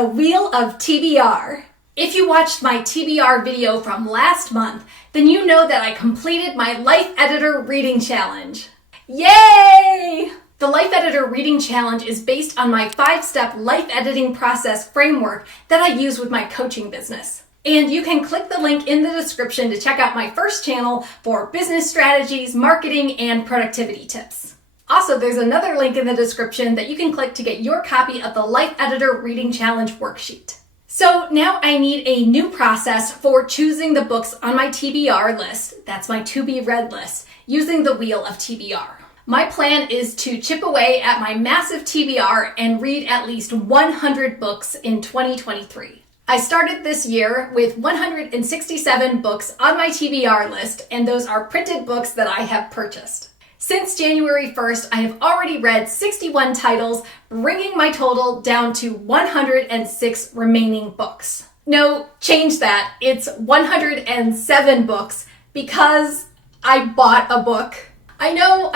The Wheel of TBR. If you watched my TBR video from last month, then you know that I completed my Life Editor Reading Challenge. Yay! The Life Editor Reading Challenge is based on my 5-step life editing process framework that I use with my coaching business. And you can click the link in the description to check out my first channel for business strategies, marketing, and productivity tips. Also, there's another link in the description that you can click to get your copy of the Life Editor Reading Challenge worksheet. So now I need a new process for choosing the books on my TBR list, that's my to be read list, using the Wheel of TBR. My plan is to chip away at my massive TBR and read at least 100 books in 2023. I started this year with 167 books on my TBR list, and those are printed books that I have purchased. Since January 1st, I have already read 61 titles, bringing my total down to 106 remaining books. No, change that. It's 107 books because I bought a book. I know,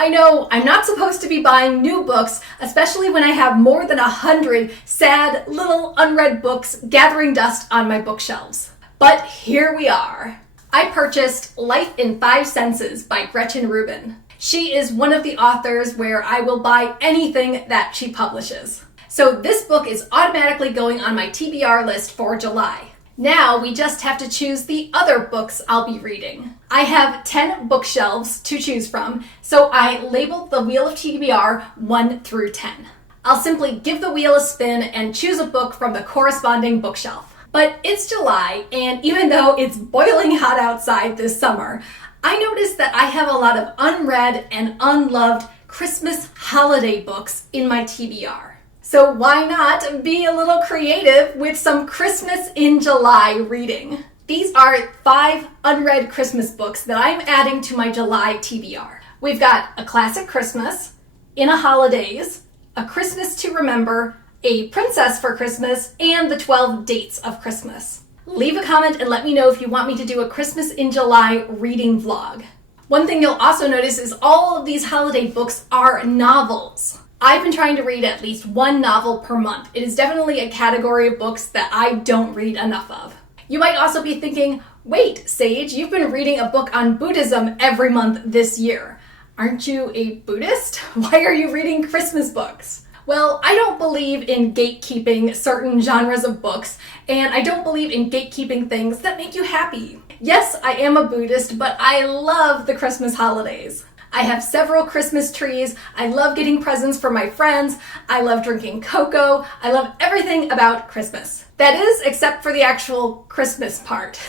I'm not supposed to be buying new books, especially when I have more than 100 sad little unread books gathering dust on my bookshelves. But here we are. I purchased Life in 5 Senses by Gretchen Rubin. She is one of the authors where I will buy anything that she publishes. So this book is automatically going on my TBR list for July. Now we just have to choose the other books I'll be reading. I have 10 bookshelves to choose from, so I labeled the Wheel of TBR 1 through 10. I'll simply give the wheel a spin and choose a book from the corresponding bookshelf. But it's July, and even though it's boiling hot outside this summer, I noticed that I have a lot of unread and unloved Christmas holiday books in my TBR. So why not be a little creative with some Christmas in July reading? These are 5 unread Christmas books that I'm adding to my July TBR. We've got A Classic Christmas, In a Holidays, A Christmas to Remember, A Princess for Christmas, and The 12 Dates of Christmas. Leave a comment and let me know if you want me to do a Christmas in July reading vlog. One thing you'll also notice is all of these holiday books are novels. I've been trying to read at least 1 novel per month. It is definitely a category of books that I don't read enough of. You might also be thinking, wait, Sage, you've been reading a book on Buddhism every month this year. Aren't you a Buddhist? Why are you reading Christmas books? Well, I don't believe in gatekeeping certain genres of books, and I don't believe in gatekeeping things that make you happy. Yes, I am a Buddhist, but I love the Christmas holidays. I have several Christmas trees. I love getting presents for my friends. I love drinking cocoa. I love everything about Christmas. That is, except for the actual Christmas part.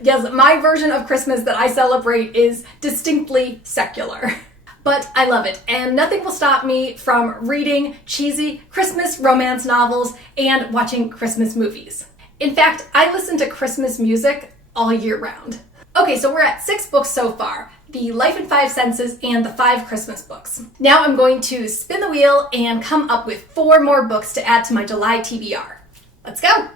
Yes, my version of Christmas that I celebrate is distinctly secular. But I love it, and nothing will stop me from reading cheesy Christmas romance novels and watching Christmas movies. In fact, I listen to Christmas music all year round. Okay, so we're at 6 books so far. The Life in 5 Senses and the 5 Christmas books. Now I'm going to spin the wheel and come up with 4 more books to add to my July TBR. Let's go!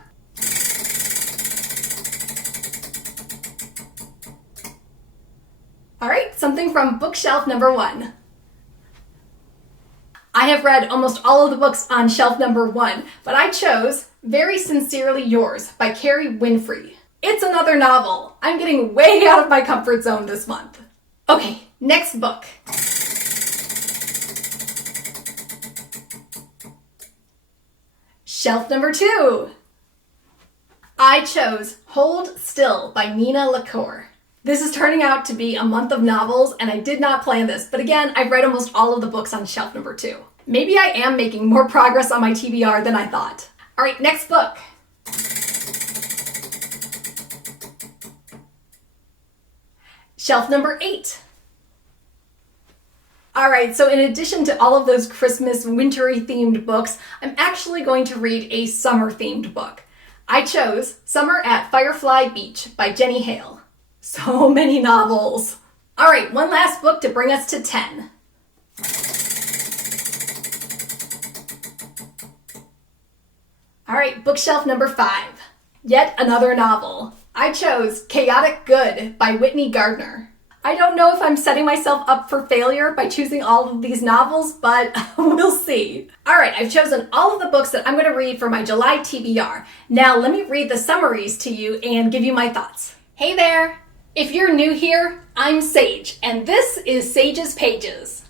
All right, something from bookshelf number 1. I have read almost all of the books on shelf number 1, but I chose Very Sincerely Yours by Carrie Winfrey. It's another novel. I'm getting way out of my comfort zone this month. Okay, next book. Shelf number 2. I chose Hold Still by Nina LaCour. This is turning out to be a month of novels, and I did not plan this, but again, I've read almost all of the books on shelf number 2. Maybe I am making more progress on my TBR than I thought. All right, next book. Shelf number 8. All right, so in addition to all of those Christmas, wintry themed books, I'm actually going to read a summer themed book. I chose Summer at Firefly Beach by Jenny Hale. So many novels. All right, one last book to bring us to 10. All right, bookshelf number 5. Yet another novel. I chose Chaotic Good by Whitney Gardner. I don't know if I'm setting myself up for failure by choosing all of these novels, but we'll see. All right, I've chosen all of the books that I'm going to read for my July TBR. Now let me read the summaries to you and give you my thoughts. Hey there! If you're new here, I'm Sage, and this is Sage's Pages.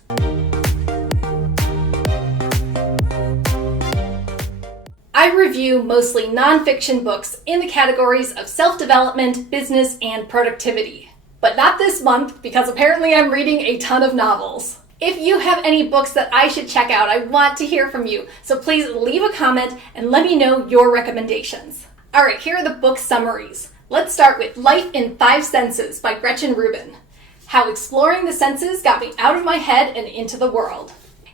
I review mostly nonfiction books in the categories of self-development, business, and productivity. But not this month, because apparently I'm reading a ton of novels. If you have any books that I should check out, I want to hear from you. So please leave a comment and let me know your recommendations. All right, here are the book summaries. Let's start with Life in 5 Senses by Gretchen Rubin. How exploring the senses got me out of my head and into the world.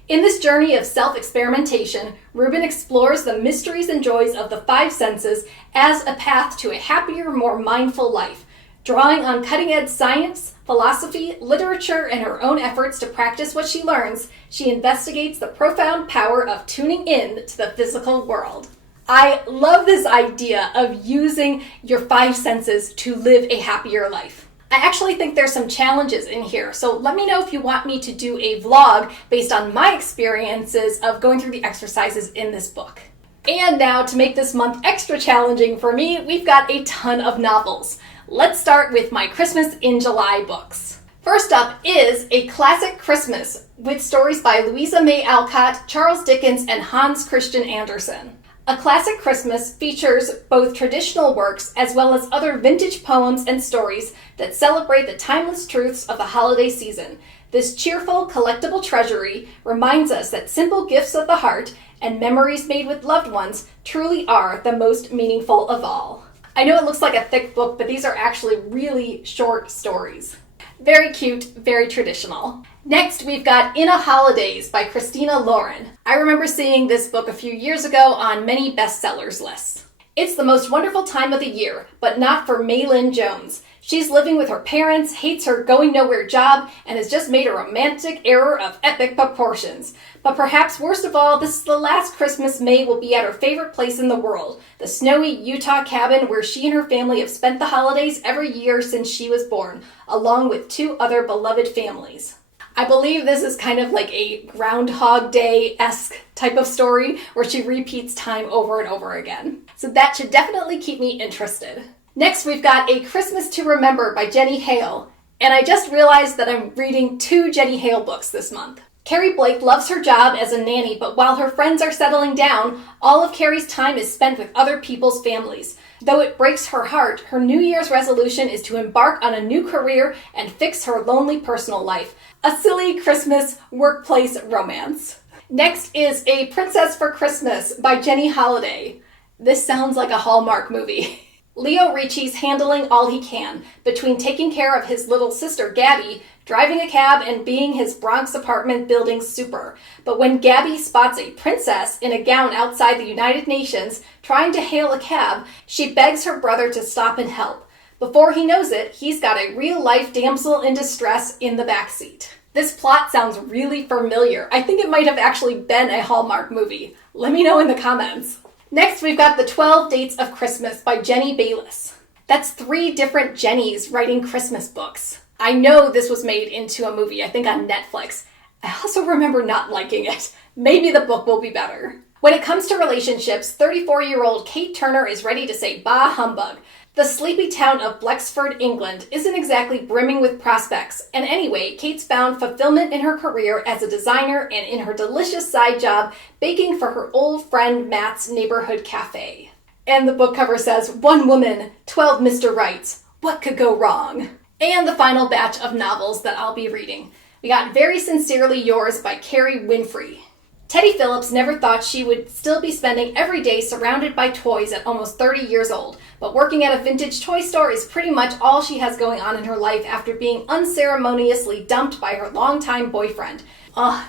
In this journey of self-experimentation, Rubin explores the mysteries and joys of the 5 senses as a path to a happier, more mindful life. Drawing on cutting-edge science, philosophy, literature, and her own efforts to practice what she learns, she investigates the profound power of tuning in to the physical world. I love this idea of using your 5 senses to live a happier life. I actually think there's some challenges in here, so let me know if you want me to do a vlog based on my experiences of going through the exercises in this book. And now, to make this month extra challenging for me, we've got a ton of novels. Let's start with my Christmas in July books. First up is A Classic Christmas, with stories by Louisa May Alcott, Charles Dickens, and Hans Christian Andersen. A Classic Christmas features both traditional works as well as other vintage poems and stories that celebrate the timeless truths of the holiday season. This cheerful, collectible treasury reminds us that simple gifts of the heart and memories made with loved ones truly are the most meaningful of all. I know it looks like a thick book, but these are actually really short stories. Very cute, very traditional. Next, we've got In a Holidays by Christina Lauren. I remember seeing this book a few years ago on many bestsellers lists. It's the most wonderful time of the year, but not for Maylin Jones. She's living with her parents, hates her going-nowhere job, and has just made a romantic error of epic proportions. But perhaps worst of all, this is the last Christmas May will be at her favorite place in the world, the snowy Utah cabin where she and her family have spent the holidays every year since she was born, along with 2 other beloved families. I believe this is kind of like a Groundhog Day-esque type of story where she repeats time over and over again. So that should definitely keep me interested. Next, we've got A Christmas to Remember by Jenny Hale. And I just realized that I'm reading 2 Jenny Hale books this month. Carrie Blake loves her job as a nanny, but while her friends are settling down, all of Carrie's time is spent with other people's families. Though it breaks her heart, her New Year's resolution is to embark on a new career and fix her lonely personal life. A silly Christmas workplace romance. Next is A Princess for Christmas by Jenny Holiday. This sounds like a Hallmark movie. Leo Ricci's handling all he can, between taking care of his little sister Gabby, driving a cab, and being his Bronx apartment building super. But when Gabby spots a princess in a gown outside the United Nations trying to hail a cab, she begs her brother to stop and help. Before he knows it, he's got a real-life damsel in distress in the backseat. This plot sounds really familiar. I think it might have actually been a Hallmark movie. Let me know in the comments. Next, we've got The 12 Dates of Christmas by Jenny Bayliss. That's 3 different Jennys writing Christmas books. I know this was made into a movie, I think on Netflix. I also remember not liking it. Maybe the book will be better. When it comes to relationships, 34-year-old Kate Turner is ready to say bah humbug. The sleepy town of Blexford, England, isn't exactly brimming with prospects, and anyway, Kate's found fulfillment in her career as a designer and in her delicious side job baking for her old friend Matt's neighborhood cafe. And the book cover says, 1 woman, 12 Mr. Rights. What could go wrong? And the final batch of novels that I'll be reading. We got Very Sincerely Yours by Carrie Winfrey. Teddy Phillips never thought she would still be spending every day surrounded by toys at almost 30 years old, but working at a vintage toy store is pretty much all she has going on in her life after being unceremoniously dumped by her longtime boyfriend.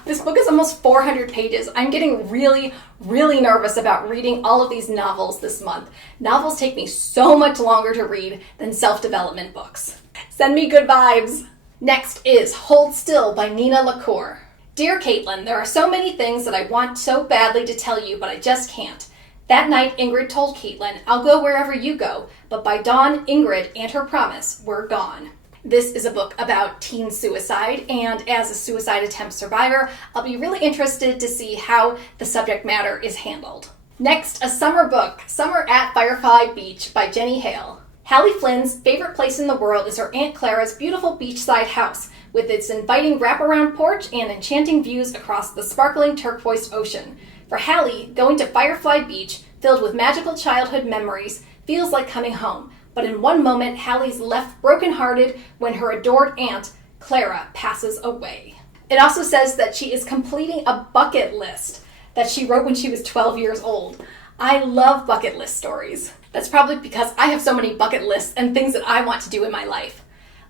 This book is almost 400 pages. I'm getting really nervous about reading all of these novels this month. Novels take me so much longer to read than self-development books. Send me good vibes. Next is Hold Still by Nina LaCour. Dear Caitlin, there are so many things that I want so badly to tell you, but I just can't. That night, Ingrid told Caitlin, I'll go wherever you go, but by dawn, Ingrid and her promise were gone. This is a book about teen suicide, and as a suicide attempt survivor, I'll be really interested to see how the subject matter is handled. Next, a summer book, Summer at Firefly Beach by Jenny Hale. Hallie Flynn's favorite place in the world is her Aunt Clara's beautiful beachside house, with its inviting wraparound porch and enchanting views across the sparkling turquoise ocean. For Hallie, going to Firefly Beach, filled with magical childhood memories, feels like coming home. But in one moment, Hallie's left brokenhearted when her adored aunt, Clara, passes away. It also says that she is completing a bucket list that she wrote when she was 12 years old. I love bucket list stories. That's probably because I have so many bucket lists and things that I want to do in my life.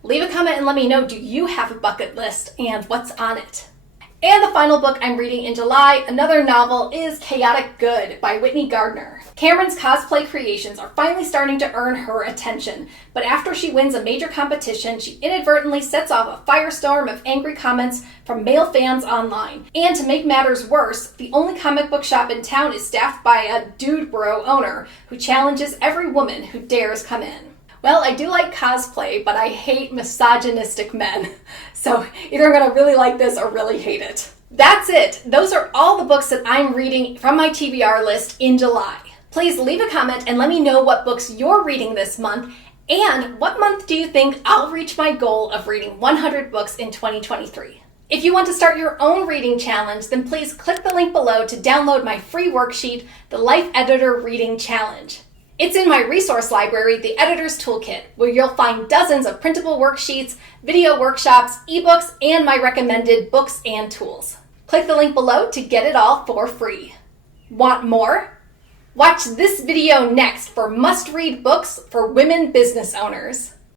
Leave a comment and let me know, do you have a bucket list and what's on it? And the final book I'm reading in July, another novel, is Chaotic Good by Whitney Gardner. Cameron's cosplay creations are finally starting to earn her attention, but after she wins a major competition, she inadvertently sets off a firestorm of angry comments from male fans online. And to make matters worse, the only comic book shop in town is staffed by a dude bro owner who challenges every woman who dares come in. Well, I do like cosplay, but I hate misogynistic men. So either I'm going to really like this or really hate it. That's it. Those are all the books that I'm reading from my TBR list in July. Please leave a comment and let me know what books you're reading this month, and what month do you think I'll reach my goal of reading 100 books in 2023. If you want to start your own reading challenge, then please click the link below to download my free worksheet, the Life Editor Reading Challenge. It's in my resource library, the Editor's Toolkit, where you'll find dozens of printable worksheets, video workshops, ebooks, and my recommended books and tools. Click the link below to get it all for free. Want more? Watch this video next for must-read books for women business owners.